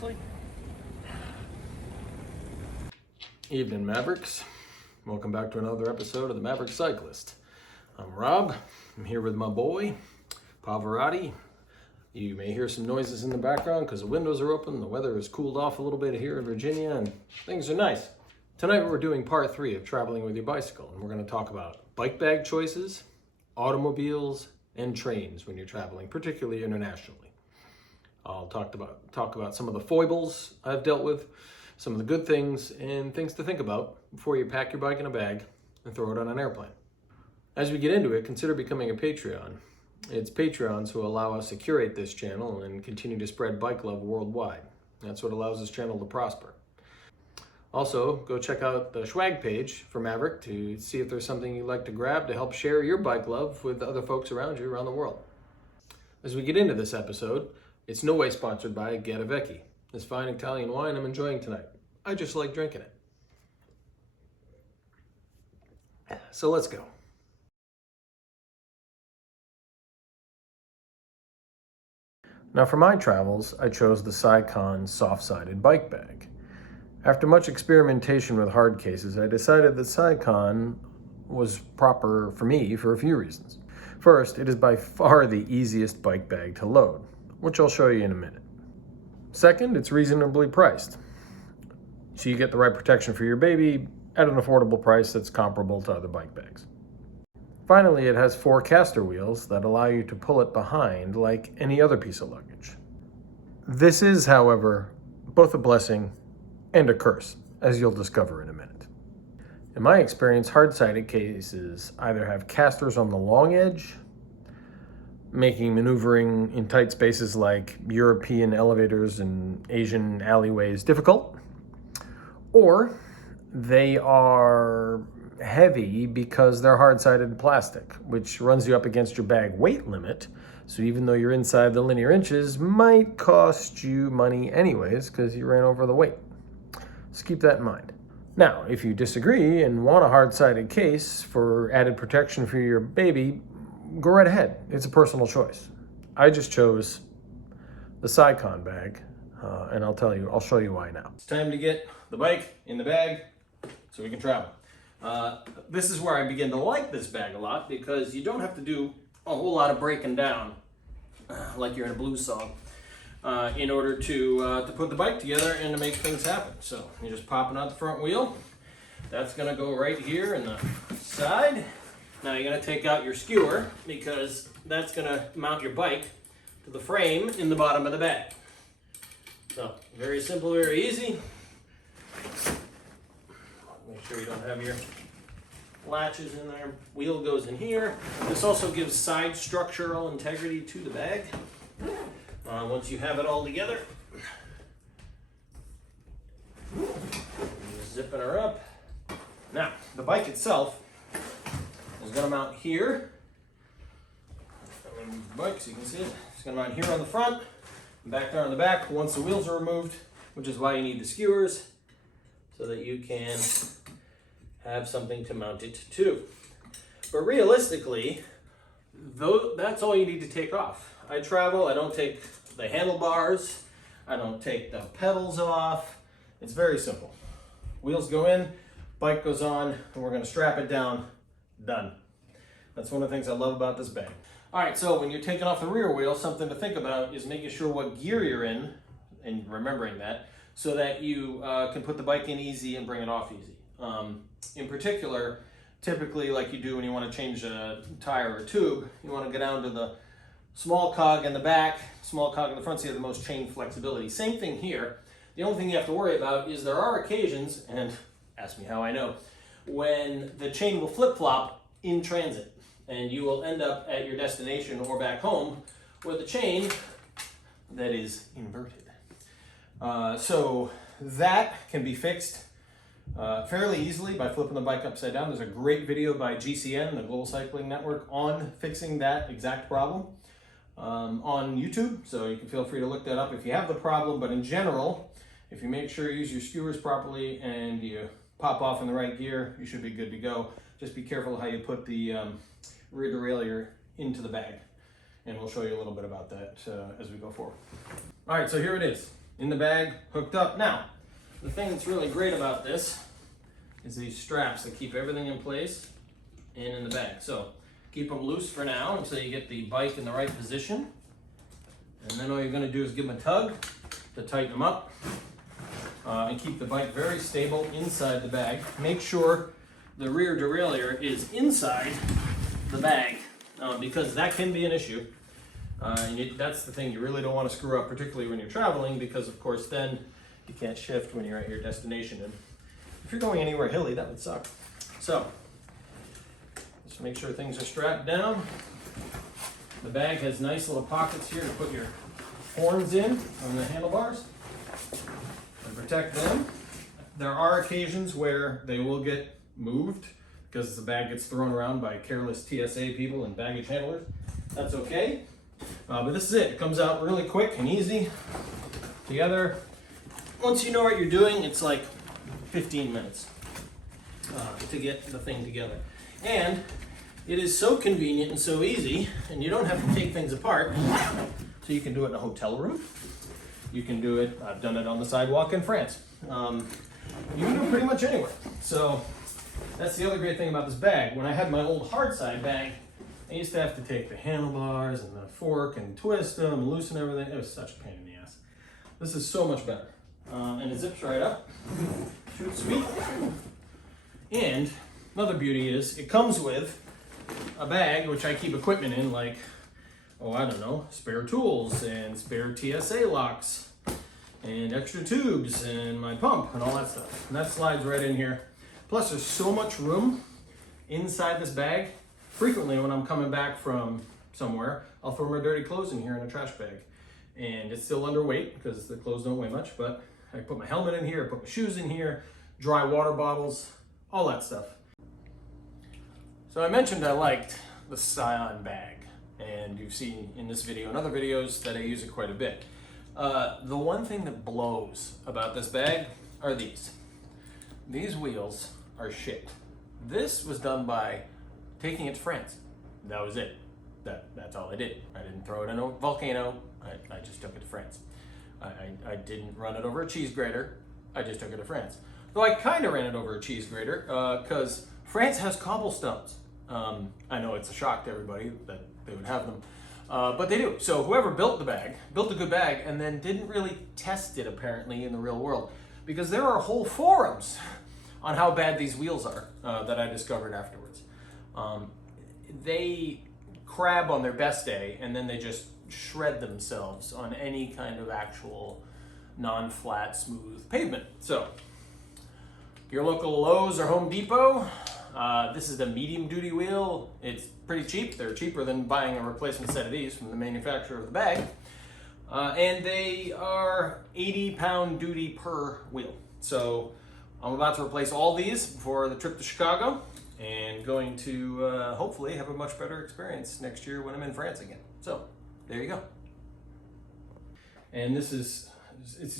seriously? Evening, Mavericks. Welcome back to another episode of the Maverick Cyclist. I'm Rob. I'm here with my boy, Pavarotti. You may hear some noises in the background because the windows are open. The weather has cooled off a little bit here in Virginia and things are nice. Tonight we're doing part 3 of traveling with your bicycle, and we're going to talk about bike bag choices, automobiles, and trains when you're traveling, particularly internationally. I'll talk about some of the foibles I've dealt with, some of the good things, and things to think about before you pack your bike in a bag and throw it on an airplane. As we get into it, consider becoming a Patreon. It's Patreons who allow us to curate this channel and continue to spread bike love worldwide. That's what allows this channel to prosper. Also, go check out the SCHWAG page for Maverick to see if there's something you'd like to grab to help share your bike love with other folks around you around the world. As we get into this episode, it's no way sponsored by Vecchi. This fine Italian wine I'm enjoying tonight. I just like drinking it. So let's go. Now for my travels, I chose the Scicon soft-sided bike bag. After much experimentation with hard cases, I decided that Scicon was proper for me for a few reasons. First, it is by far the easiest bike bag to load, which I'll show you in a minute. Second, it's reasonably priced. So you get the right protection for your baby at an affordable price that's comparable to other bike bags. Finally, it has 4 caster wheels that allow you to pull it behind like any other piece of luggage. This is, however, both a blessing and a curse, as you'll discover in a minute. In my experience, hard-sided cases either have casters on the long edge, making maneuvering in tight spaces like European elevators and Asian alleyways difficult, or they are heavy because they're hard-sided plastic, which runs you up against your bag weight limit. So even though you're inside the linear inches, might cost you money anyways because you ran over the weight. So keep that in mind. Now, if you disagree and want a hard-sided case for added protection for your baby, go right ahead. It's a personal choice. I just chose the Scicon bag, and I'll show you why now. It's time to get the bike in the bag so we can travel. This is where I begin to like this bag a lot because you don't have to do a whole lot of breaking down like you're in a blues song in order to put the bike together and to make things happen. So you're just popping out the front wheel. That's gonna go right here in the side. Now you're gonna take out your skewer because that's gonna mount your bike to the frame in the bottom of the bag. So very simple, very easy. Make sure you don't have your latches in there. Wheel goes in here. This also gives side structural integrity to the bag. Once you have it all together, zipping her up. Now, the bike itself is going to mount here. I'm going to move the bike so you can see it. It's going to mount here on the front and back there on the back once the wheels are removed, which is why you need the skewers so that you can have something to mount it to. But realistically, that's all you need to take off. I travel, I don't take the handlebars, I don't take the pedals off. It's very simple. Wheels go in, bike goes on, and we're gonna strap it down, done. That's one of the things I love about this bag. All right, so when you're taking off the rear wheel, something to think about is making sure what gear you're in, and remembering that, so that you can put the bike in easy and bring it off easy. In particular, typically like you do when you want to change a tire or tube, you want to go down to the small cog in the back, small cog in the front, so you have the most chain flexibility. Same thing here. The only thing you have to worry about is there are occasions, and ask me how I know, when the chain will flip-flop in transit, and you will end up at your destination or back home with a chain that is inverted. So that can be fixed fairly easily by flipping the bike upside down. There's a great video by GCN, the Global Cycling Network, on fixing that exact problem on YouTube. So you can feel free to look that up if you have the problem. But in general, if you make sure you use your skewers properly and you pop off in the right gear, you should be good to go. Just be careful how you put the rear derailleur into the bag. And we'll show you a little bit about that as we go forward. All right, so here it is. in the bag, hooked up. Now, the thing that's really great about this is these straps that keep everything in place and in the bag. So keep them loose for now until you get the bike in the right position. And then all you're gonna do is give them a tug to tighten them up and keep the bike very stable inside the bag. Make sure the rear derailleur is inside the bag because that can be an issue. That's the thing you really don't want to screw up, particularly when you're traveling, because of course then you can't shift when you're at your destination. And if you're going anywhere hilly, that would suck. So just make sure things are strapped down. The bag has nice little pockets here to put your horns in on the handlebars and protect them. There are occasions where they will get moved because the bag gets thrown around by careless TSA people and baggage handlers. That's okay. But this is it. It comes out really quick and easy together. Once you know what you're doing, it's like 15 minutes to get the thing together. And it is so convenient and so easy, and you don't have to take things apart. So you can do it in a hotel room. You can do it, I've done it on the sidewalk in France. You can do it pretty much anywhere. So that's the other great thing about this bag. When I had my old hard side bag, I used to have to take the handlebars and the fork and twist them and loosen everything. It was such a pain in the ass. This is so much better. And it zips right up. Shoot, sweet. And another beauty is it comes with a bag, which I keep equipment in, like, oh, I don't know, spare tools and spare TSA locks and extra tubes and my pump and all that stuff. And that slides right in here. Plus, there's so much room inside this bag. Frequently, when I'm coming back from somewhere, I'll throw my dirty clothes in here in a trash bag. And it's still underweight because the clothes don't weigh much, but I put my helmet in here, I put my shoes in here, dry water bottles, all that stuff. So I mentioned I liked the Scicon bag, and you've seen in this video and other videos that I use it quite a bit. The one thing that blows about this bag are these. These wheels are shit. This was done by taking it to France. That was it. That's all I did. I didn't throw it in a volcano. I just took it to France. I didn't run it over a cheese grater. I just took it to France. Though I kind of ran it over a cheese grater because France has cobblestones. I know it's a shock to everybody that they would have them, but they do. So whoever built the bag, built a good bag, and then didn't really test it apparently in the real world, because there are whole forums on how bad these wheels are that I discovered afterwards. They crab on their best day, and then they just shred themselves on any kind of actual non-flat, smooth pavement. So your local Lowe's or Home Depot, this is the medium duty wheel. It's pretty cheap. They're cheaper than buying a replacement set of these from the manufacturer of the bag. And they are 80-pound duty per wheel. So I'm about to replace all these for the trip to Chicago, and going to hopefully have a much better experience next year when I'm in France again. So there you go. And it's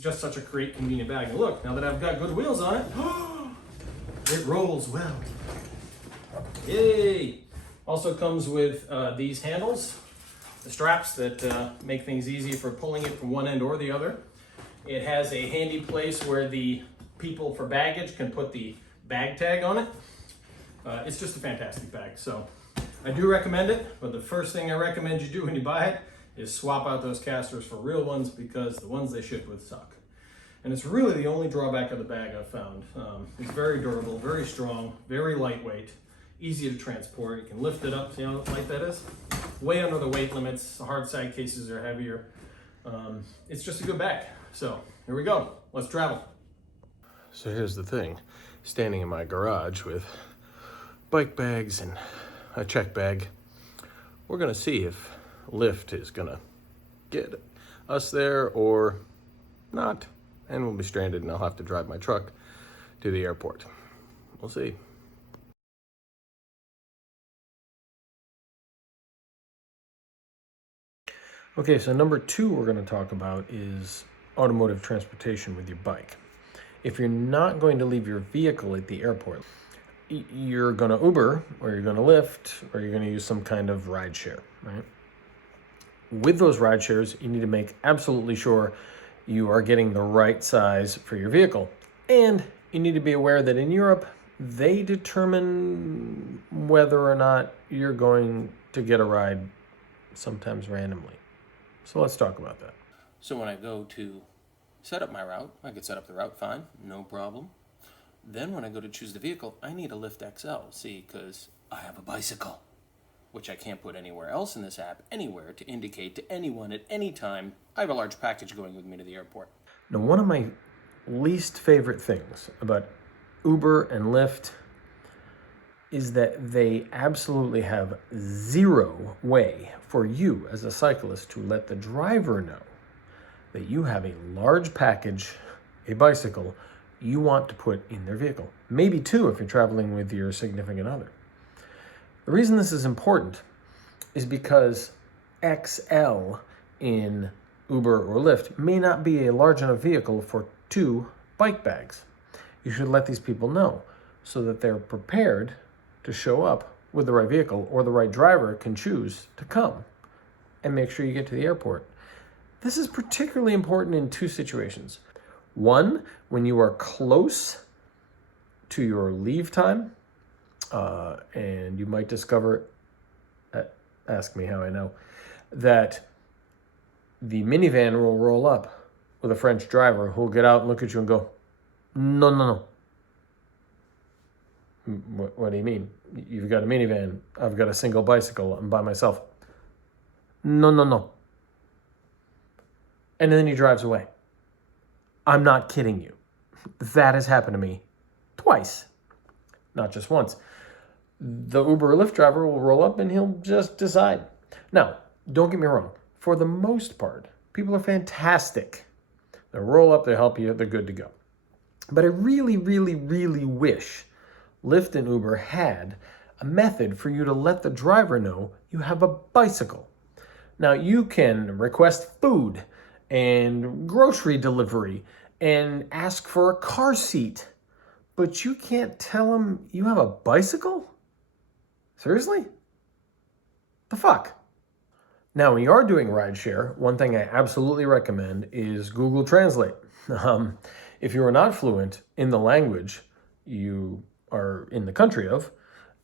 just such a great, convenient bag. And look, now that I've got good wheels on it, it rolls well. Yay! Also comes with these handles, the straps that make things easy for pulling it from one end or the other. It has a handy place where the people for baggage can put the bag tag on it. It's just a fantastic bag, so I do recommend it, but the first thing I recommend you do when you buy it is swap out those casters for real ones, because the ones they ship with suck. And it's really the only drawback of the bag I've found. It's very durable, very strong, very lightweight, easy to transport. You can lift it up, see how light that is? Way under the weight limits. The hard side cases are heavier. It's just a good bag. So here we go, let's travel. So here's the thing, standing in my garage with bike bags and a check bag, we're gonna see if Lyft is gonna get us there or not, and we'll be stranded and I'll have to drive my truck to the airport. We'll see. Okay, so number 2 we're going to talk about is automotive transportation with your bike. If you're not going to leave your vehicle at the airport, you're going to Uber, or you're going to Lyft, or you're going to use some kind of ride share, right? With those ride shares, you need to make absolutely sure you are getting the right size for your vehicle. And you need to be aware that in Europe, they determine whether or not you're going to get a ride, sometimes randomly. So let's talk about that. So when I go to set up my route, I could set up the route fine, no problem. Then when I go to choose the vehicle, I need a Lyft XL, see, because I have a bicycle, which I can't put anywhere else in this app, anywhere to indicate to anyone at any time I have a large package going with me to the airport. Now, one of my least favorite things about Uber and Lyft is that they absolutely have zero way for you as a cyclist to let the driver know that you have a large package, a bicycle, you want to put in their vehicle. Maybe two if you're traveling with your significant other. The reason this is important is because XL in Uber or Lyft may not be a large enough vehicle for 2 bike bags. You should let these people know so that they're prepared to show up with the right vehicle, or the right driver can choose to come and make sure you get to the airport. This is particularly important in 2 situations. One, when you are close to your leave time, and you might discover, ask me how I know, that the minivan will roll up with a French driver who will get out and look at you and go, no, no, no. What do you mean? You've got a minivan. I've got a single bicycle. I'm by myself. No, no, no. And then he drives away. I'm not kidding you. That has happened to me twice, not just once. The Uber or Lyft driver will roll up and he'll just decide. Now, don't get me wrong. For the most part, people are fantastic. They'll roll up, they'll help you, they're good to go. But I really, really, really wish Lyft and Uber had a method for you to let the driver know you have a bicycle. Now, you can request food and grocery delivery and ask for a car seat, but you can't tell them you have a bicycle? Seriously? The fuck? Now, when you are doing rideshare, one thing I absolutely recommend is Google Translate. If you are not fluent in the language you are in the country of,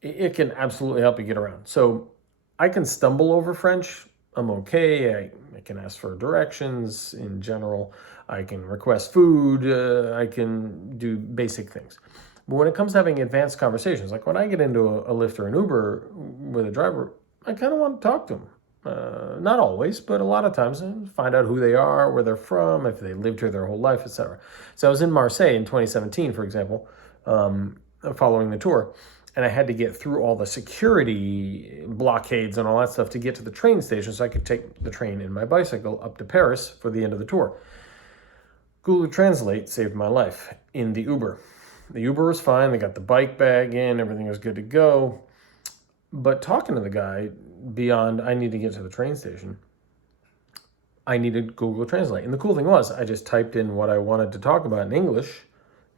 it can absolutely help you get around. So I can stumble over French. I'm okay. I can ask for directions in general. I can request food. I can do basic things. But when it comes to having advanced conversations, like when I get into a Lyft or an Uber with a driver, I kind of want to talk to them. Not always, but a lot of times, find out who they are, where they're from, if they lived here their whole life, etc. So I was in Marseille in 2017, for example, following the tour, and I had to get through all the security blockades and all that stuff to get to the train station so I could take the train in my bicycle up to Paris for the end of the tour. Google Translate saved my life in the Uber. The Uber was fine. They got the bike bag in. Everything was good to go. But talking to the guy, beyond I need to get to the train station, I needed Google Translate. And the cool thing was I just typed in what I wanted to talk about in English,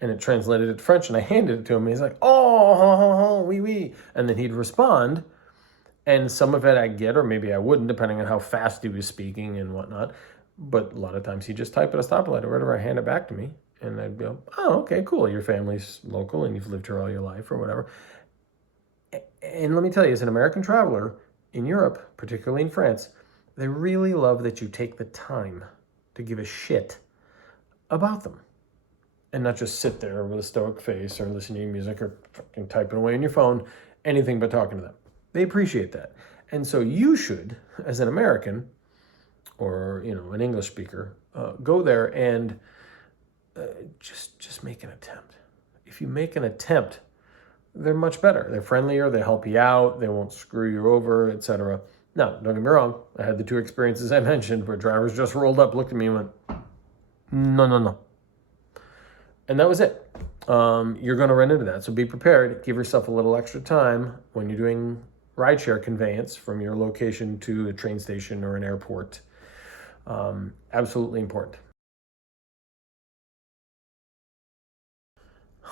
and it translated it to French, and I handed it to him. And he's like, oh, oui, oui. And then he'd respond, and some of it I'd get, or maybe I wouldn't, depending on how fast he was speaking and whatnot. But a lot of times he'd just type at a stoplight or whatever, I hand it back to me, and I'd go, oh, okay, cool. Your family's local, and you've lived here all your life, or whatever. And let me tell you, as an American traveler in Europe, particularly in France, they really love that you take the time to give a shit about them and not just sit there with a stoic face or listening to music or fucking typing away on your phone, anything but talking to them. They appreciate that. And so you should, as an American or, an English speaker, go there and just make an attempt. If you make an attempt, they're much better. They're friendlier. They help you out. They won't screw you over, etc. Now, don't get me wrong. I had the 2 experiences I mentioned where drivers just rolled up, looked at me, and went, no, no, no. And that was it. You're going to run into that. So be prepared. Give yourself a little extra time when you're doing rideshare conveyance from your location to a train station or an airport. Absolutely important.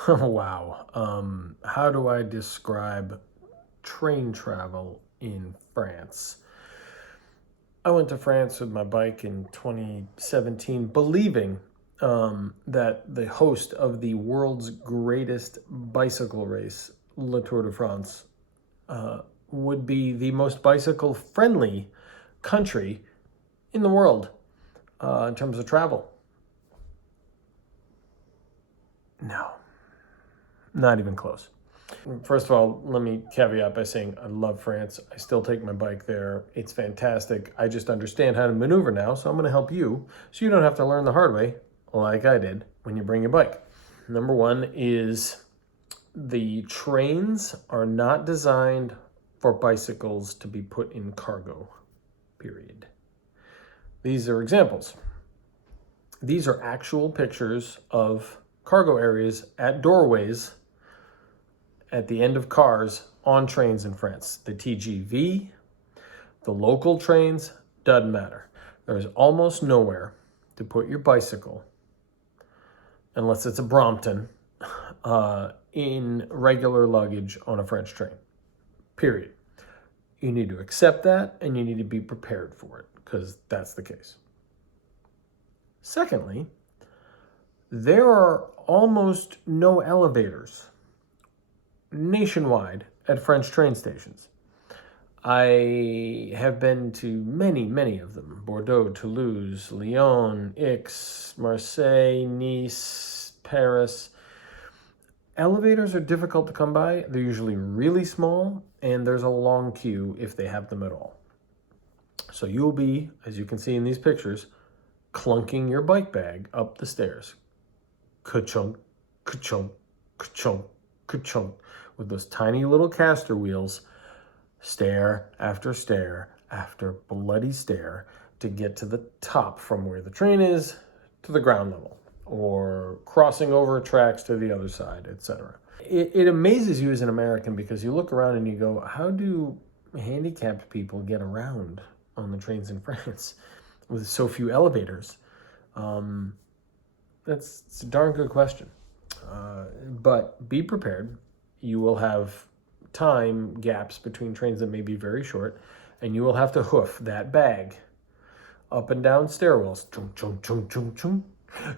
Wow. How do I describe train travel in France? I went to France with my bike in 2017, believing that the host of the world's greatest bicycle race, Le Tour de France, would be the most bicycle-friendly country in the world in terms of travel. No, not even close. First of all, let me caveat by saying I love France. I still take my bike there. It's fantastic. I just understand how to maneuver now, so I'm going to help you so you don't have to learn the hard way like I did when you bring your bike. Number one is the trains are not designed for bicycles to be put in cargo, period. These are examples. These are actual pictures of cargo areas at doorways at the end of cars on trains in France. The TGV, the local trains, doesn't matter. There's almost nowhere to put your bicycle, unless it's a Brompton, in regular luggage on a French train, period. You need to accept that, and you need to be prepared for it, because that's the case. Secondly, there are almost no elevators nationwide at French train stations. I have been to many of them: Bordeaux, Toulouse, Lyon, Aix, Marseille, Nice, Paris. Elevators are difficult to come by. They're usually really small, and there's a long queue if they have them at all. So you'll be, as you can see in these pictures, clunking your bike bag up the stairs. Ka-chunk, ka-chunk, ka-chunk, ka-chunk, with those tiny little caster wheels, stair after stair after bloody stair, to get to the top from where the train is to the ground level, or crossing over tracks to the other side, etc. It amazes you as an American, because you look around and you go, how do handicapped people get around on the trains in France with so few elevators? It's a darn good question. But be prepared. You will have time gaps between trains that may be very short, and you will have to hoof that bag up and down stairwells, chung, chung, chung, chung, chung,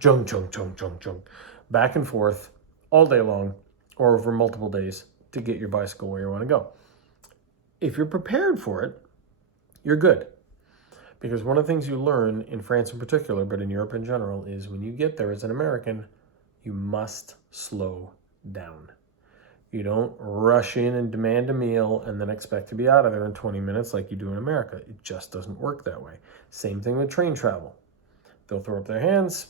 chung, chung, chung, chung, chung, back and forth all day long or over multiple days to get your bicycle where you want to go. If you're prepared for it, you're good. Because one of the things you learn in France in particular, but in Europe in general, is when you get there as an American, you must slow down. You don't rush in and demand a meal and then expect to be out of there in 20 minutes like you do in America. It just doesn't work that way. Same thing with train travel. They'll throw up their hands.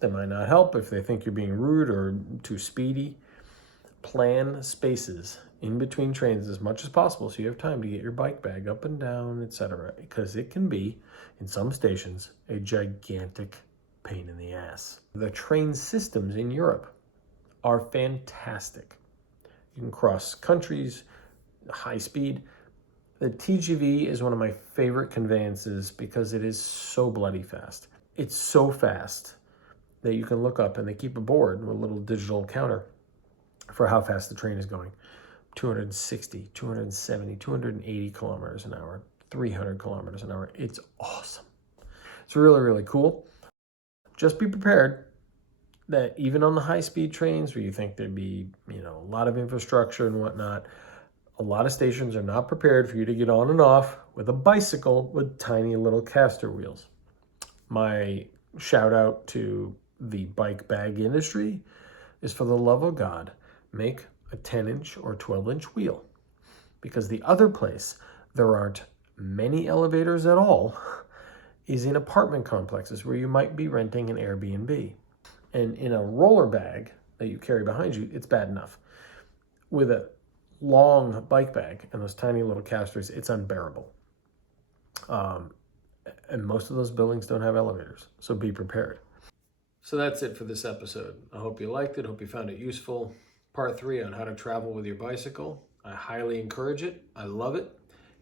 They might not help if they think you're being rude or too speedy. Plan spaces in between trains as much as possible so you have time to get your bike bag up and down, etc. Because it can be, in some stations, a gigantic pain in the ass. The train systems in Europe are fantastic. You can cross countries, high speed. The TGV is one of my favorite conveyances because it is so bloody fast. It's so fast that you can look up and they keep a board with a little digital counter for how fast the train is going. 260, 270, 280 kilometers an hour, 300 kilometers an hour. It's awesome. It's really, really cool. Just be prepared that even on the high-speed trains where you think there'd be, a lot of infrastructure and whatnot, a lot of stations are not prepared for you to get on and off with a bicycle with tiny little caster wheels. My shout out to the bike bag industry is, for the love of God, make a 10-inch or 12-inch wheel. Because the other place there aren't many elevators at all is in apartment complexes where you might be renting an Airbnb. And in a roller bag that you carry behind you, it's bad enough. With a long bike bag and those tiny little casters, it's unbearable. And most of those buildings don't have elevators, so be prepared. So that's it for this episode. I hope you liked it. Hope you found it useful. Part 3 on how to travel with your bicycle. I highly encourage it. I love it.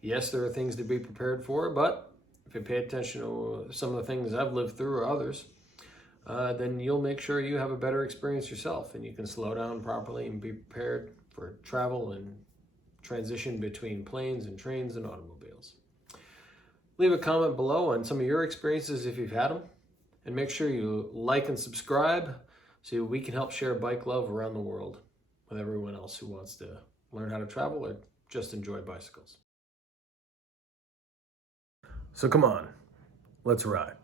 Yes, there are things to be prepared for, but if you pay attention to some of the things I've lived through or others, then you'll make sure you have a better experience yourself, and you can slow down properly and be prepared for travel and transition between planes and trains and automobiles. Leave a comment below on some of your experiences if you've had them. And make sure you like and subscribe so we can help share bike love around the world with everyone else who wants to learn how to travel or just enjoy bicycles. So come on, let's ride.